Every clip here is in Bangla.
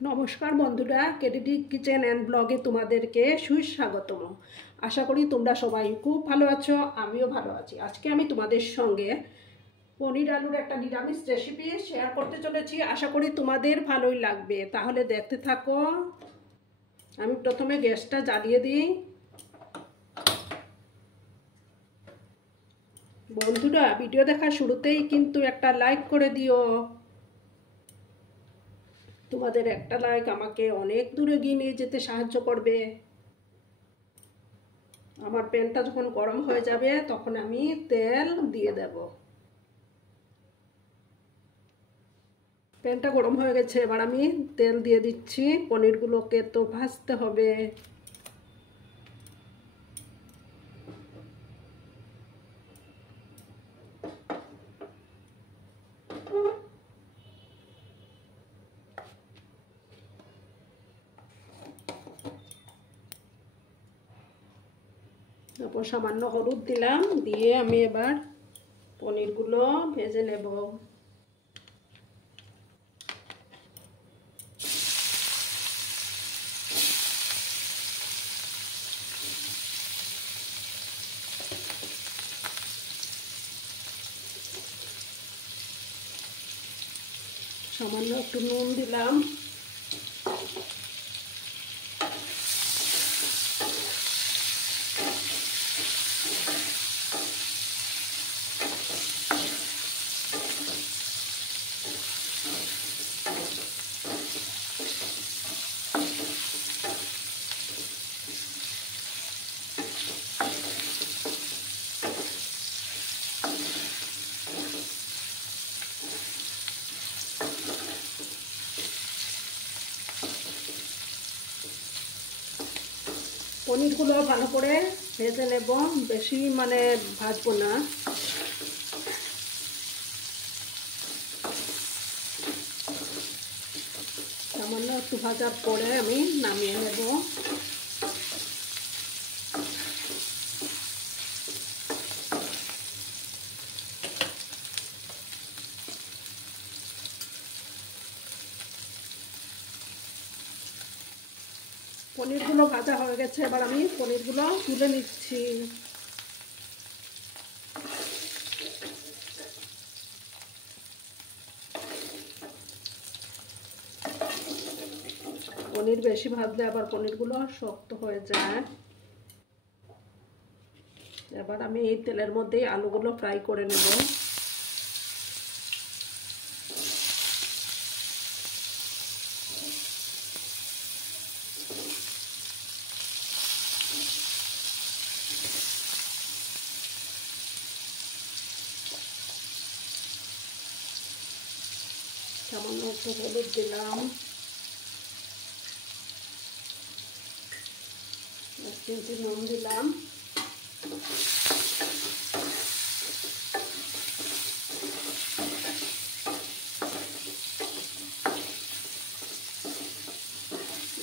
নমস্কার বন্ধুরা, কেডিডি কিচেন অ্যান্ড ব্লগে তোমাদেরকে সুস্বাগতম। আশা করি তোমরা সবাই খুব ভালো আছো, আমিও ভালো আছি। আজকে আমি তোমাদের সঙ্গে পনির আলুর একটা নিরামিষ রেসিপি শেয়ার করতে চলেছি। আশা করি তোমাদের ভালোই লাগবে, তাহলে দেখতে থাকো। আমি প্রথমে গ্যাসটা জ্বালিয়ে দিই। বন্ধুরা, ভিডিও দেখার শুরুতেই কিন্তু একটা লাইক করে দিও। তোমাদের একটা লাইক আমাকে অনেক দূরে এগিয়ে নিয়ে যেতে সাহায্য করবে। আমার প্যানটা যখন গরম হয়ে যাবে তখন আমি তেল দিয়ে দেব। প্যানটা গরম হয়ে গেছে, এবার আমি তেল দিয়ে দিচ্ছি। পনিরগুলোকে তো ভাজতে হবে। তারপর সামান্য হলুদ দিলাম, দিয়ে আমি এবার পনিরগুলো ভেজে নেব। সামান্য একটু নুন দিলাম। পনিরগুলো ভালো করে ভেজে নেব, বেশি ভাজবো না। সামান্য একটু ভাজার পরে আমি নামিয়ে নেব। পনিরগুলো ভাজা হয়ে গেছে, এবার আমি পনিরগুলো তুলে নিচ্ছি। পনির বেশি ভাজলে আবার পনিরগুলো শক্ত হয়ে যায়। এবার আমি এই তেলের মধ্যেই আলুগুলো ফ্রাই করে নেব। সামান্য একটু হলুদ দিলাম, 1 চিমটি নুন দিলাম।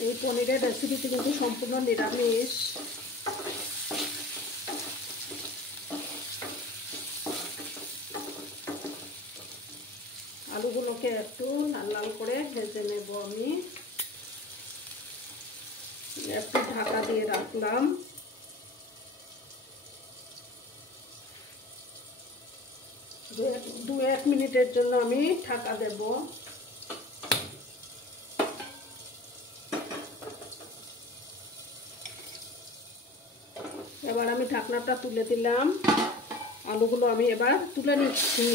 এই পনিরের রেসিপিটি কিন্তু সম্পূর্ণ নিরামিষ। আলুগুলোকে একটু লাল লাল করে ভেজে নেব। আমি একটু ঢাকা দিয়ে রাখলাম। 2-1 মিনিটের জন্য আমি ঢাকা দেব। এবার আমি ঢাকনাটা তুলে দিলাম। আলুগুলো আমি এবার তুলে নিচ্ছি।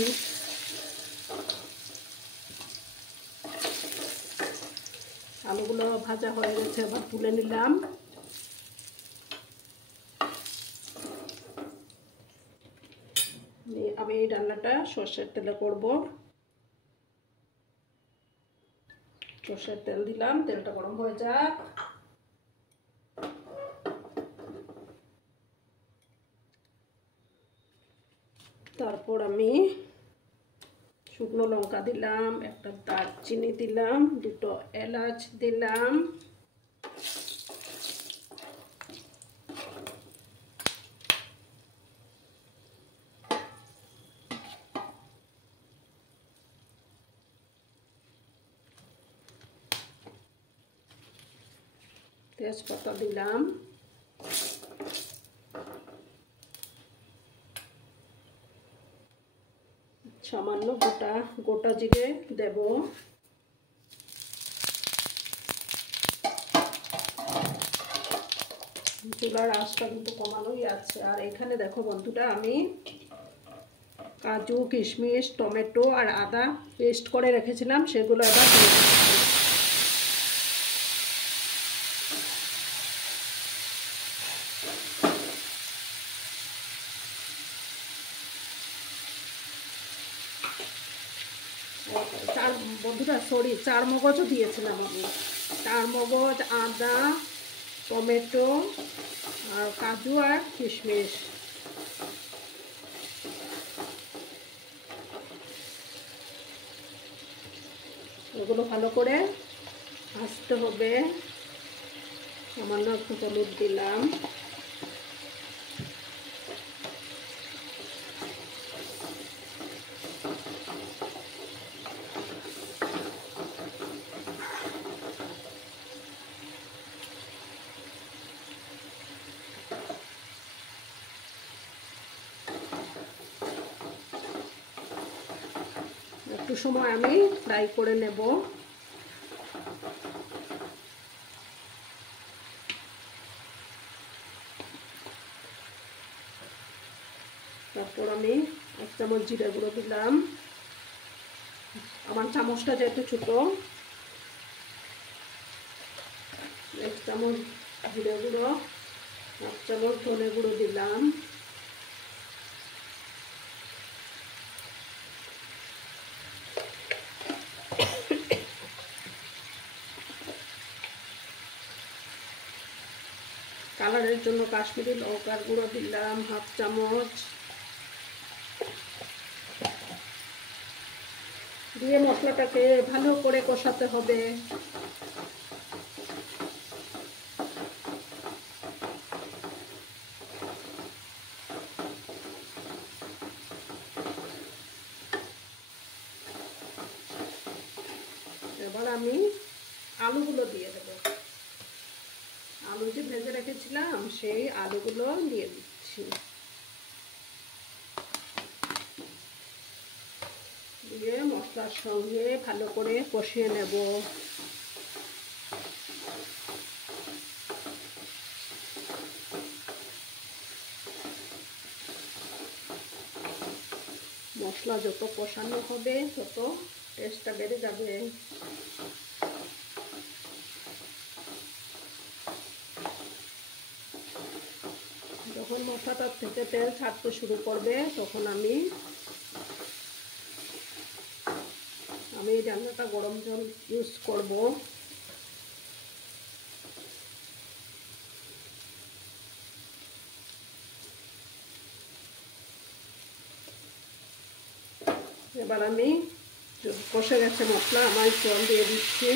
আলুগুলো ভাজা হয়ে গেছে, এবার তুলে নিলাম। আমি এই রান্নাটা সর্ষের তেলে করব। সর্ষের তেল দিলাম, তেলটা গরম হয়ে যাক। তারপর আমি শুকনো লঙ্কা দিলাম, একটা দারচিনি দিলাম, 2টো এলাচ দিলাম, তেজপাতা দিলাম, সামান্য গোটা জিরে দেব, চুলার আঁচটা কিন্তু কমানোই আছে। আর এখানে দেখো বন্ধুরা, আমি কাজু, কিশমিশ, টমেটো আর আদা পেস্ট করে রেখেছিলাম, সেগুলো এবার দিয়ে দিচ্ছি। বন্ধুরা চার মগজও দিয়েছিলাম আমি, চার মগজ, আদা, টমেটো আর কাজু আর কিশমিশ। এগুলো ভালো করে ভাজতে হবে। সামান্য একটু হলুদ দিলাম, একটু সময় আমি ফ্রাই করে নেব। তারপর আমি 1 চামচ জিরে গুঁড়ো দিলাম, আমার চামচটা যেহেতু ছোটো। 1 চামচ জিরে গুঁড়ো, 1 চামচ ধনে গুঁড়ো দিলাম, কালারের জন্য কাশ্মীরি লঙ্কার গুঁড়ো দিলাম 1/2 চামচ, দিয়ে মশলাটাকে ভালো করে কষাতে হবে। এবার আমি আলুগুলো দিয়ে দেব। আলু যে ভেজে রেখেছিলাম সেই আলুগুলো দিয়ে দিচ্ছি, দিয়ে মশলার সঙ্গে ভালো করে কষিয়ে নেব। মশলা যত কষানো হবে তত টেস্টটা বেড়ে যাবে। যখন মশলাটার থেকে তেল ছাড়তে শুরু করবে তখন আমি এই রান্নাটা গরম জল ইউজ করব। এবার আমি কষে গেছে মশলা, আমার জল দিয়ে দিচ্ছি।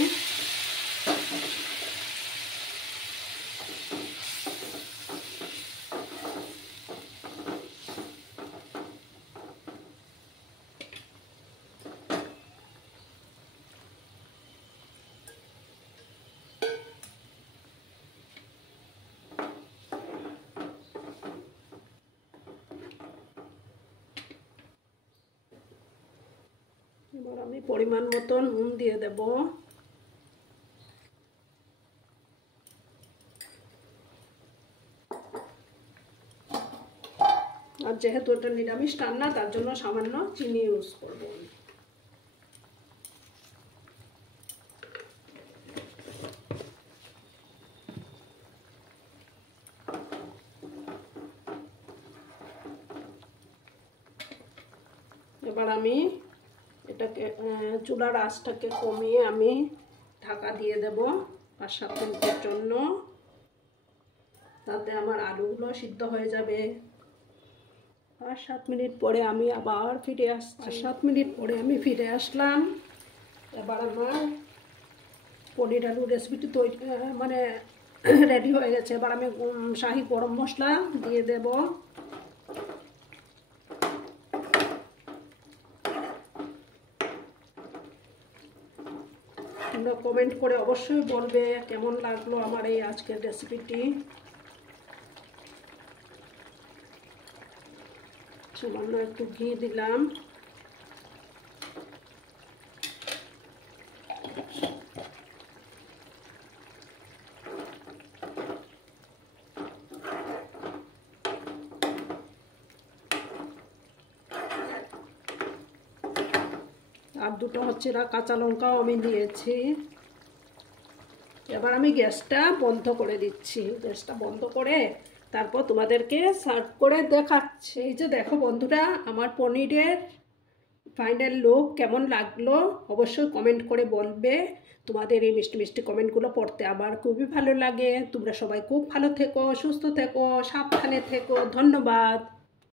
এবার আমি পরিমাণ মতো নুন দিয়ে দেব। আর যেহেতু এটা নিরামিষ রান্না তার জন্য সামান্য চিনি ইউজ করব। এবার আমি এটাকে চুলার আঁচটাকে কমিয়ে আমি ঢাকা দিয়ে দেব 5-7 মিনিটের জন্য, তাতে আমার আলুগুলো সিদ্ধ হয়ে যাবে। 5-7 মিনিট পরে আমি আবার ফিরে আসছি। 7 মিনিট পরে আমি ফিরে আসলাম। এবার আমার পনির আলু রেসিপিটি তৈরি মানে রেডি হয়ে গেছে। এবার আমি শাহি গরম মশলা দিয়ে দেব। তোমরা কমেন্ট করে অবশ্যই বলবে কেমন লাগলো আমার এই আজকের রেসিপিটি। সামান্য একটু ঘি দিলাম। আর দুটো হচ্ছে না কাঁচা লঙ্কাও আমি দিয়েছি। এবার আমি গ্যাসটা বন্ধ করে দিচ্ছি। গ্যাসটা বন্ধ করে তারপর তোমাদেরকে সার্ভ করে দেখাচ্ছি। এই যে দেখো বন্ধুরা, আমার পনিরের ফাইনাল লুক কেমন লাগলো অবশ্যই কমেন্ট করে বলবে। তোমাদের এই মিষ্টি মিষ্টি কমেন্টগুলো পড়তে আমার খুবই ভালো লাগে। তোমরা সবাই খুব ভালো থেকো, সুস্থ থেকো, সাবধানে থেকো। ধন্যবাদ।